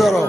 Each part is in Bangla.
ধরো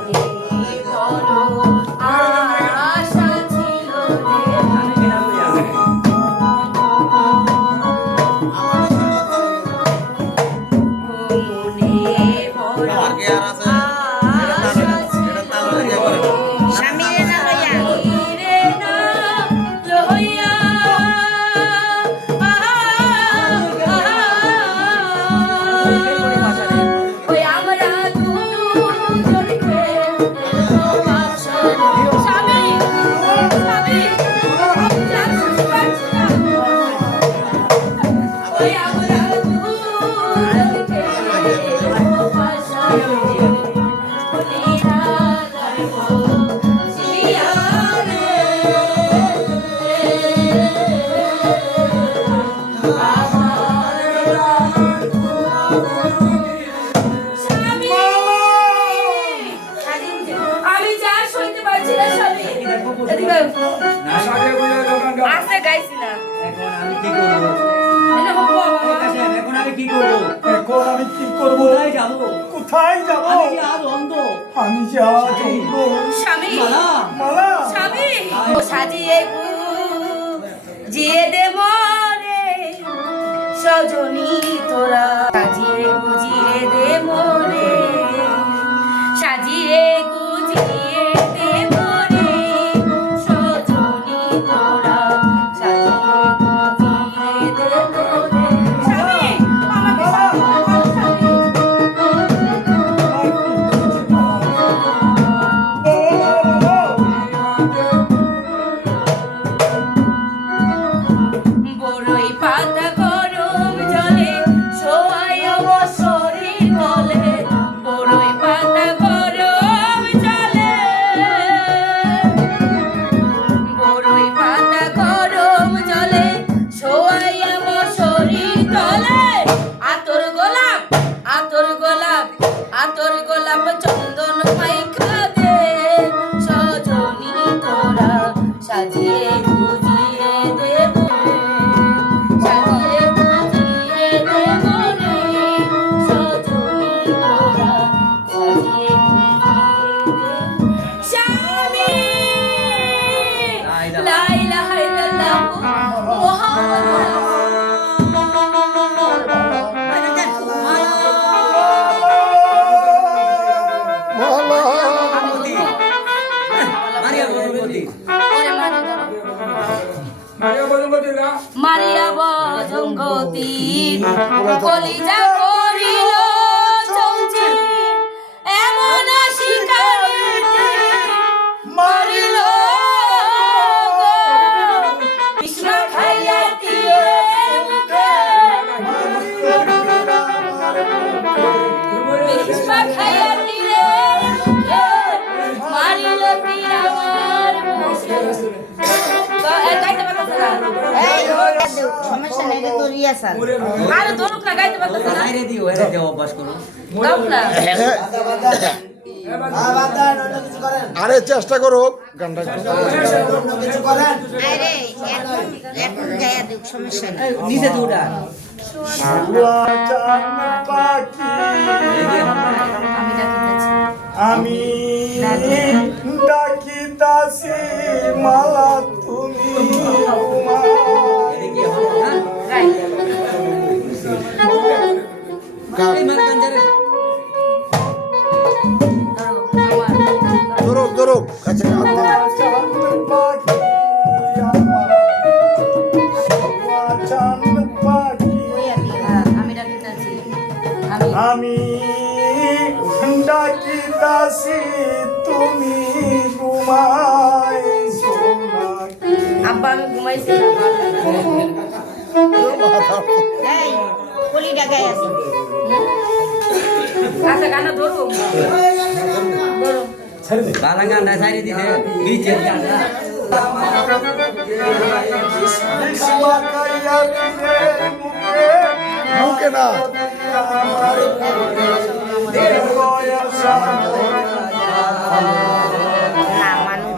আছে গাইছি না এখন আমি কি করব? এটা হবো এখন আমি কি করব? এখন আমি কি করব? কোথায় যাব? কোথায় যাব? আমি যে আজ অন্ধ। আমি যে আজ অন্ধ। স্বামী মালা মালা স্বামী ও সাজিয়ে জিয়ে দে মরে সজনী তোরা সাজিয়ে গুজিয়ে দে মরে সাজিয়ে গুজিয়ে দে মরে সজনী তোরা সাজিয়ে গুজিয়ে দে মরে স্বামী আমাকে স্বামী বড়ই পাতা গরম জলে শোয়ায় শরীর তলে বড়ই পাতা গরম জলে বড়ই পাতা গরম জলে শোয়ায় শরীর তলে আতর গোলাপ আতর গোলাপ আতর গোলাপ চন্দন মাইখা দে সজনী তোরা সাজিয়ে গুজিয়ে দেব সাজিয়ে গুজিয়ে দেব রে সজনী তোরা সাজিয়ে গুজিয়ে দেব স্বামী লা ইলাহা ইল্লাল্লাহ মারিয়া গর্ভবতী। মারিয়া বজঙ্গতি কলিজা করিল চৌচির এমন শিকারিতে মারিল গো। বিষ্ণু খাইয়া দিয়ে মুখে বিষ্ণু খাইয়া দিয়ে মুখে মারিল তীর আমার মুখে। গাইতে পারতেছে না সমস্যা নেই, এটা তো রিহার্সাল। আরে দৌড়ুক না গাইতে পারতেছে না আইরে দিও, এরে দিও, অভ্যাস করো। দাও না আরে চেষ্টা করো গানটা আরে এখন এখন গায়া দিক, সমস্যা নেই। নিচে তো উঠা। চাঁদ পাখি আমি ডাকিতেছি আমি ডাকিতাছি মালা তুমি আমার। এদিকে হলো না? গাই এই মানে গাঞ্জারে। ধরো ধরো কাছে হাত দিয়ে। চাঁদ পাখি আমার, চাঁদ পাখি আমি ডাকিতেছি আমি আমি ডাকিতাছি তুমি ঘুমাইছো নাকি? আব্বা আমি ঘুমাইছি না এই কলিটা গায়ে আছে। আচ্ছা গানা ধরো ধরো বালা গানটা ছাইরে দিতে, নিচের গানটা। মুখে না না মানুষ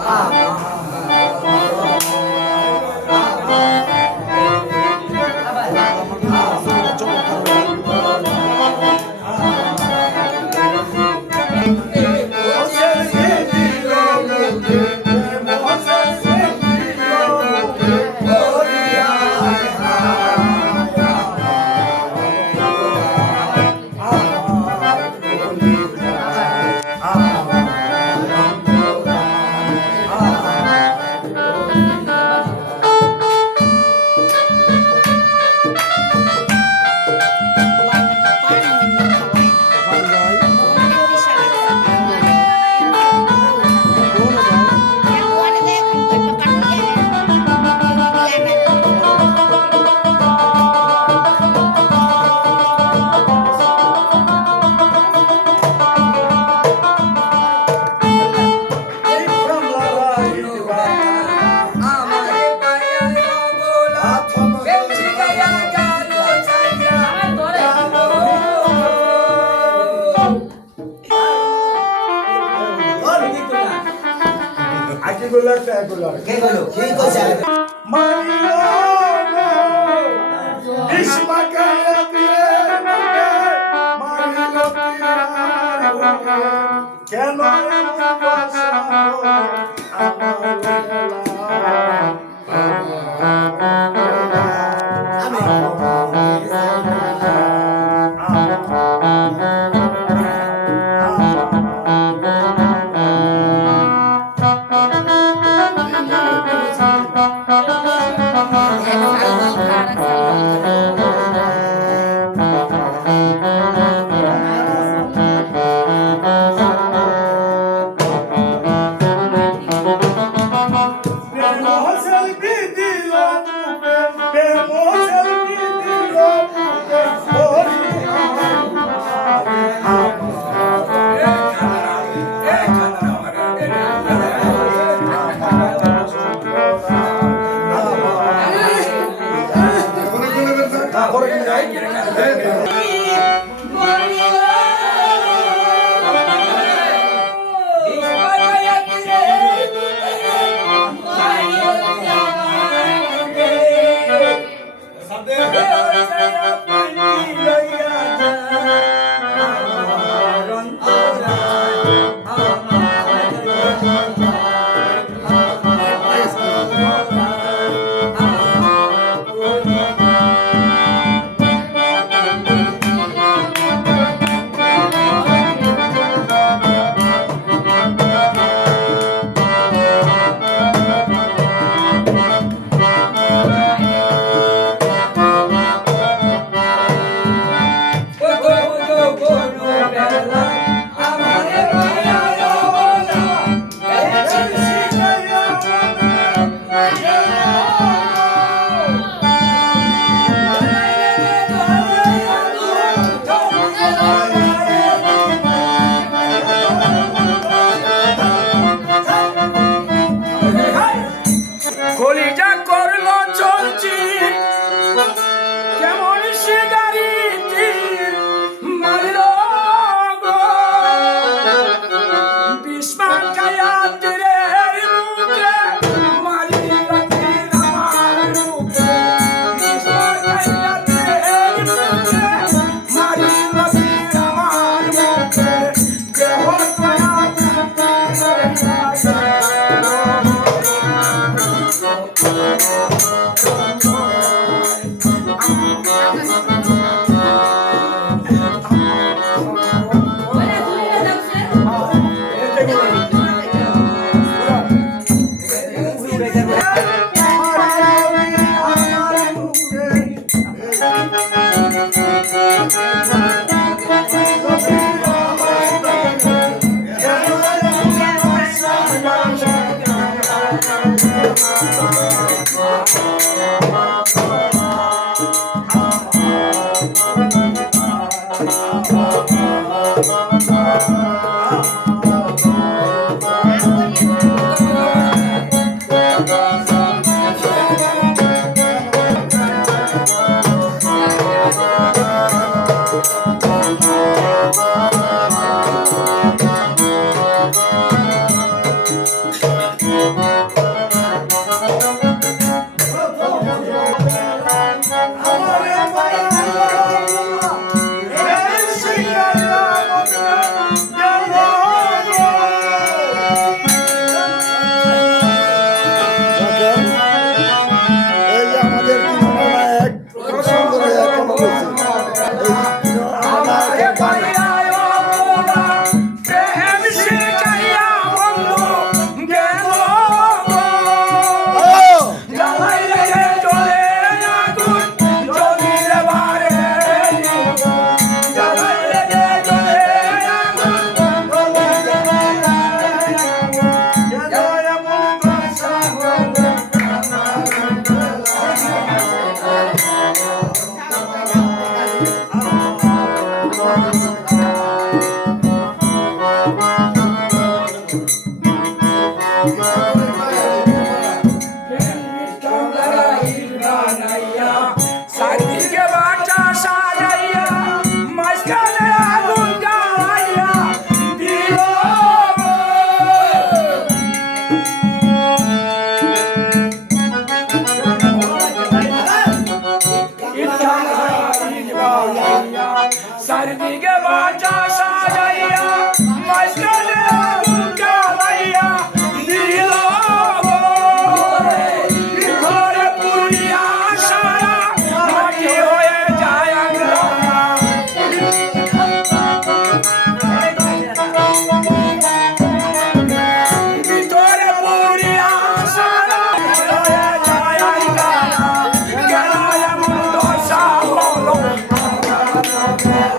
এগুলো একটা এগুলো কে বলো মারিল ইসমাকে দিয়ে মারিল কেন ভাষা কলিজা করলো চলছি কেমন সে গাড়িটি মারল বিস্মান কায়াতের মুখে মারিল আমার মুখে বিস্মান কায়াতের মুখে মারিল আমার মুখে দেহ এই যে আমাদের তৃণমূল নায়ক সুন্দর একটা বলেছে এই তৃণমূল নায়কের গান Thank you.